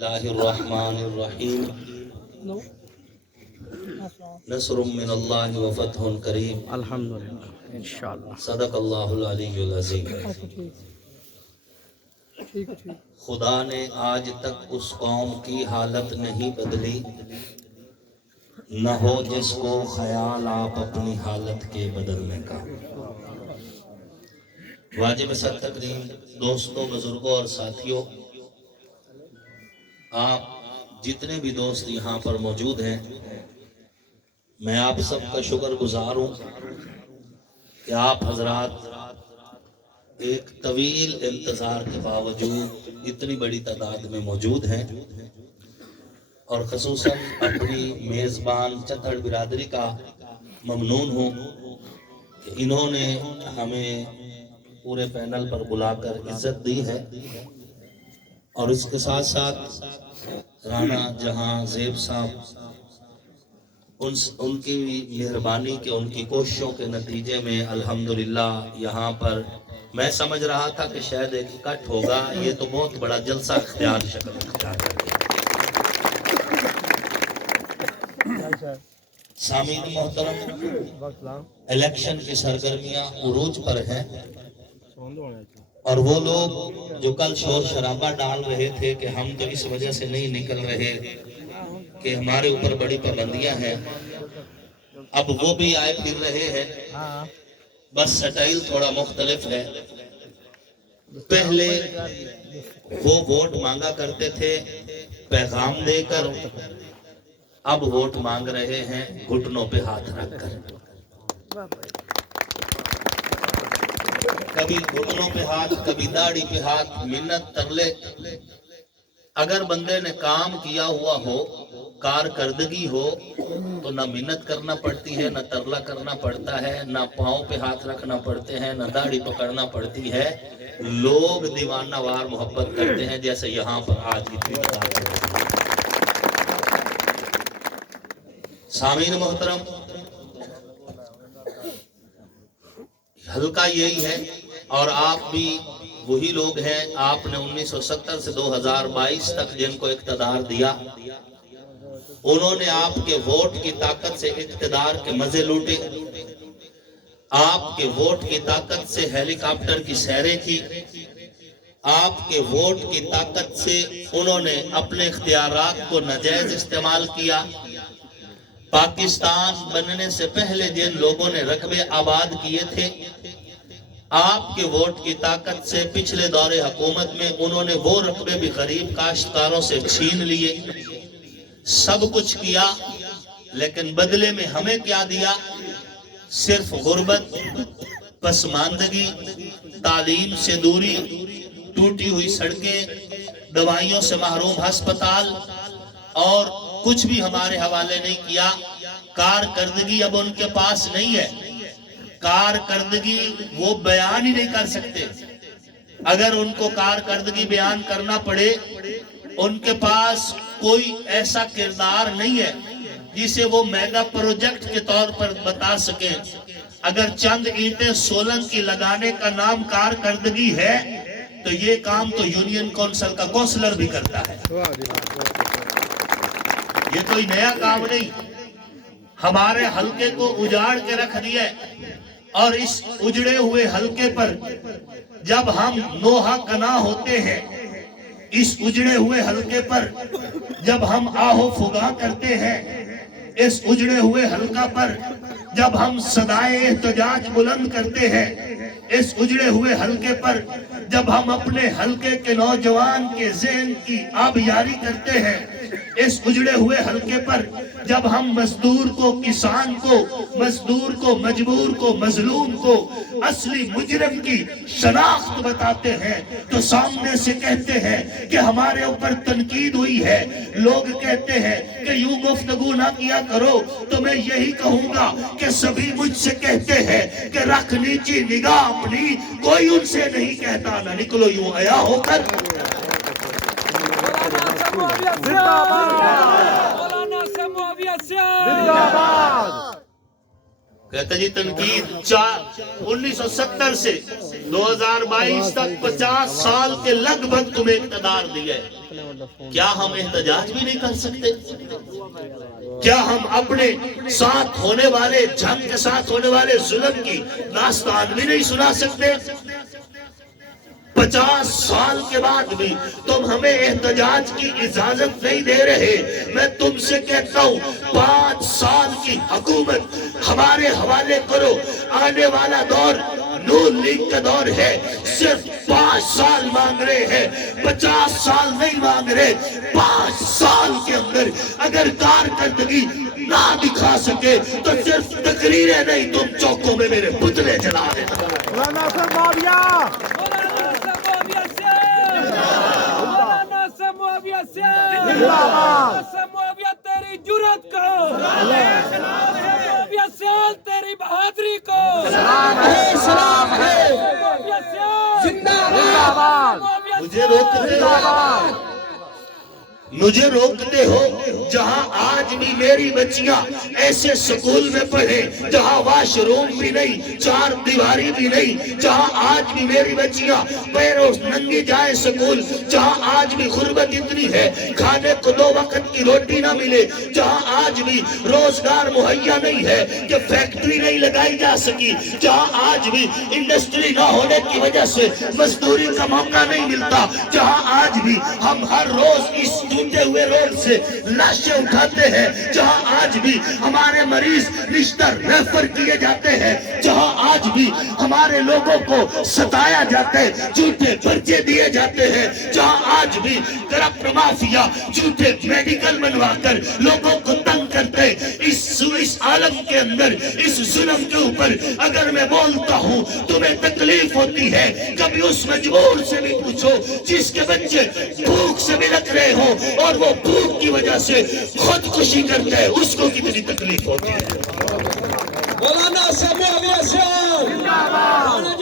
اللہ الرحمن الرحیم نصر من اللہ و فتح کریم الحمدللہ انشاءاللہ صدق اللہ العلی العظیم۔ خدا نے آج تک اس قوم کی حالت نہیں بدلی، نہ ہو جس کو خیال آپ اپنی حالت کے بدلنے کا۔ واجب سر تقریم دوستوں، بزرگوں اور ساتھیوں، آپ جتنے بھی دوست یہاں پر موجود ہیں، میں آپ سب کا شکر گزار ہوں کہ آپ حضرات ایک طویل انتظار کے باوجود اتنی بڑی تعداد میں موجود ہیں، اور خصوصاً اپنی میزبان چتھڑ برادری کا ممنون ہوں کہ انہوں نے ہمیں پورے پینل پر بلا کر عزت دی ہے، اور اس کے ساتھ ساتھ رانا جہاں زیب صاحب ان کی مہربانی کے، ان کی کوششوں کے نتیجے میں الحمدللہ یہاں پر میں سمجھ رہا تھا کہ شاید ایک اکٹھ ہوگا، یہ تو بہت بڑا جلسہ شکل اختیار کر گیا۔ سامعین محترم، الیکشن کی سرگرمیاں عروج پر ہیں، اور وہ لوگ جو کل شور شرابہ ڈال رہے تھے کہ ہم تو اس وجہ سے نہیں نکل رہے کہ ہمارے اوپر بڑی پابندیاں ہیں، اب وہ بھی آئے پھر رہے ہیں، بس سٹائل تھوڑا مختلف ہے۔ پہلے وہ ووٹ مانگا کرتے تھے پیغام دے کر، اب ووٹ مانگ رہے ہیں گھٹنوں پہ ہاتھ رکھ کر۔ کبھی گھٹنوں پہ ہاتھ، کبھی داڑھی پہ ہاتھ، منت ترلے۔ اگر بندے نے کام کیا ہوا ہو، کارکردگی ہو، تو نہ منت کرنا پڑتی ہے، نہ ترلا کرنا پڑتا ہے، نہ پاؤں پہ ہاتھ رکھنا پڑتے ہیں، نہ داڑھی پکڑنا پڑتی ہے۔ لوگ دیوانہ وار محبت کرتے ہیں، جیسے یہاں پر آج اتنی بات ہے۔ سامعین محترم، حلقہ یہی ہے، اور آپ بھی وہی لوگ ہیں۔ آپ نے 1970 سے 2022 تک جن کو اقتدار دیا، انہوں نے آپ کے ووٹ کی طاقت سے اقتدار کے مزے لوٹے، آپ کے ووٹ کی طاقت سے ہیلی کاپٹر کی سیریں کی، آپ کے ووٹ کی طاقت سے انہوں نے اپنے اختیارات کو ناجائز استعمال کیا۔ پاکستان بننے سے پہلے جن لوگوں نے رقبے آباد کیے تھے، آپ کے ووٹ کی طاقت سے پچھلے دور حکومت میں انہوں نے وہ رقبے بھی غریب کاشتکاروں سے چھین لیے۔ سب کچھ کیا، لیکن بدلے میں ہمیں کیا دیا؟ صرف غربت، پسماندگی، تعلیم سے دوری، ٹوٹی ہوئی سڑکیں، دوائیوں سے محروم ہسپتال، اور کچھ بھی ہمارے حوالے نہیں کیا۔ کارکردگی اب ان کے پاس نہیں ہے، کارکردگی وہ بیان ہی نہیں کر سکتے۔ اگر ان کو کارکردگی بیان کرنا پڑے، ان کے پاس کوئی ایسا کردار نہیں ہے جسے وہ میگا پروجیکٹ کے طور پر بتا سکیں۔ اگر چند اینٹیں سولنگ کی لگانے کا نام کارکردگی ہے، تو یہ کام تو یونین کونسل کا کونسلر بھی کرتا ہے۔ یہ کوئی نیا کام نہیں۔ ہمارے حلقے کو اجاڑ کے رکھ دیا، اور اس اجڑے ہوئے حلقے پر جب ہم نوحہ کنا ہوتے ہیں، اس اجڑے ہوئے حلقے پر جب ہم آہو فغاں کرتے ہیں، اس اجڑے ہوئے حلقہ پر جب ہم صدائے احتجاج بلند کرتے ہیں، اس اجڑے ہوئے حلقے پر جب ہم اپنے حلقے کے نوجوان کے ذہن کی آبیاری کرتے ہیں، اس اجڑے ہوئے حلقے پر جب ہم مزدور کو، کسان کو، مزدور کو، مجبور کو، مظلوم کو اصلی مجرم کی شناخت بتاتے ہیں، تو سامنے سے کہتے ہیں کہ ہمارے اوپر تنقید ہوئی ہے، لوگ کہتے ہیں کہ یوں گفتگو نہ کیا کرو، تو میں یہی کہوں گا کہ سبھی مجھ سے کہتے ہیں کہ رکھ نیچی نگاہ اپنی، کوئی ان سے نہیں کہتا نہ نکلو یوں عیا ہو کر۔ کہتے جی تنقید 1970 سے 2022 تک 50 سال کے لگ بھگ تمہیں اقتدار دیا ہے، کیا ہم احتجاج بھی نہیں کر سکتے؟ کیا ہم اپنے ساتھ ہونے والے جنگ کے ساتھ ہونے والے ظلم کی داستان بھی نہیں سنا سکتے؟ 50 سال کے بعد بھی تم ہمیں احتجاج کی اجازت نہیں دے رہے۔ میں تم سے کہتا ہوں 5 سال کی حکومت ہمارے حوالے کرو۔ آنے والا دور نون لیگ کا دور ہے، صرف 5 سال مانگ رہے ہیں، 50 سال نہیں مانگ رہے۔ 5 سال کے اندر اگر کارکردگی نہ دکھا سکے تو صرف تقریریں نہیں، تم چوکوں میں میرے پتلے جلا دینا۔ مولانا صاحب معاویہ تیری جرات کو، تیری بہادری کو سلام ہے۔ مجھے روکتے ہو جہاں آج بھی میری بچیاں ایسے سکول میں پڑھیں جہاں واش روم بھی نہیں، 4 دیواری بھی نہیں، جہاں آج بھی میری بچیاں پیروں ننگی جائیں سکول، جہاں آج بھی غربت اتنی ہے کھانے کو 2 وقت کی روٹی نہ ملے، جہاں آج بھی روزگار مہیا نہیں ہے کہ فیکٹری نہیں لگائی جا سکی، جہاں آج بھی انڈسٹری نہ ہونے کی وجہ سے مزدوری کا موقع نہیں ملتا، جہاں آج بھی ہم ہر روز اس ٹوٹے ہوئے روڈ سے لاشیں اٹھاتے ہیں، جہاں آج بھی ہمارے مریض رشتہ ریفر کیے جاتے ہیں، جہاں آج بھی ہمارے لوگوں کو ستایا جاتا ہے، جھوٹے پرچے دیے جاتے ہیں، جہاں آج بھی کرپٹ مافیا جھوٹے میڈیکل بنوا کر لوگوں کو تنگ کرتے ہیں، اس عالم کے اندر اس ظلم کے اوپر اگر میں بولتا ہوں تمہیں تکلیف ہوتی ہے، کبھی اس مجبور سے بھی پوچھو جس کے بچے بھوک سے بھی لگ رہے ہوں اور وہ بھوک کی وجہ سے خودکشی کرتا ہے، اس کو کتنی تکلیف ہوتی ہے۔ مولانا صاحب معاویہ صاحب